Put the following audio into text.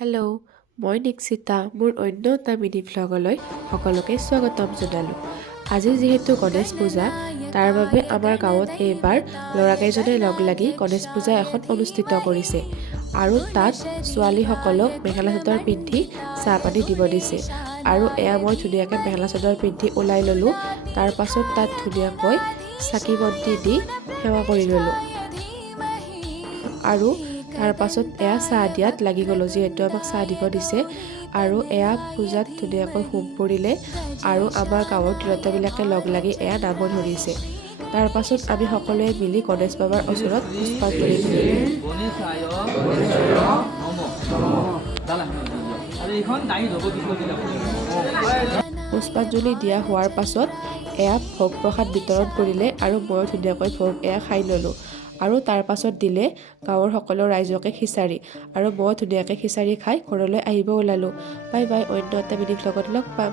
Hello', মই নিক্সিতা মোৰ অন্য এটা মিনি ভ্লগলৈ সকলোকে স্বাগতম জনালোঁ। আজি যিহেতু গণেশ পূজা, তাৰ বাবে আমাৰ গাঁৱত এইবাৰ ল'ৰাকেইজনে লগ লাগি গণেশ পূজা এখন অনুষ্ঠিত কৰিছে আৰু তাত ছোৱালীসকলক মেখেলা চাদৰ পিন্ধি চাহ পানী দিব দিছে। আৰু এয়া মই ধুনীয়াকৈ মেখেলা চাদৰ পিন্ধি ওলাই ল'লোঁ। তাৰ পাছত তাত ধুনীয়াকৈ চাকি বন্তি দি সেৱা কৰি ল'লোঁ আৰু তাৰ পাছত এয়া চাহ দিয়াত লাগি গ'লোঁ, যিহেতু আমাক চাহ দিব দিছে। আৰু এয়া পূজাত ধুনীয়াকৈ হোম পৰিলে আৰু আমাৰ গাঁৱৰ তিৰোতাবিলাকে লগ লাগি এয়া নাম ধৰিছে। তাৰ পাছত আমি সকলোৱে মিলি গণেশ বাবাৰ ওচৰত পুষ্পাঞ্জলি দিলোঁ। পুষ্পাঞ্জলি দিয়া হোৱাৰ পাছত এয়া ভোগ প্ৰসাদ বিতৰণ কৰিলে আৰু মই ধুনীয়াকৈ ভোগ এয়া খাই ল'লোঁ। আৰু তাৰ পাছত দিলে গাঁৱৰ সকলো ৰাইজকে খিচাৰি আৰু মই ধুনীয়াকৈ খিচাৰি খাই ঘৰলৈ আহিব ওলালোঁ। বাই বাই, অন্য এটা মিনি ভ্লগত লগ পাম।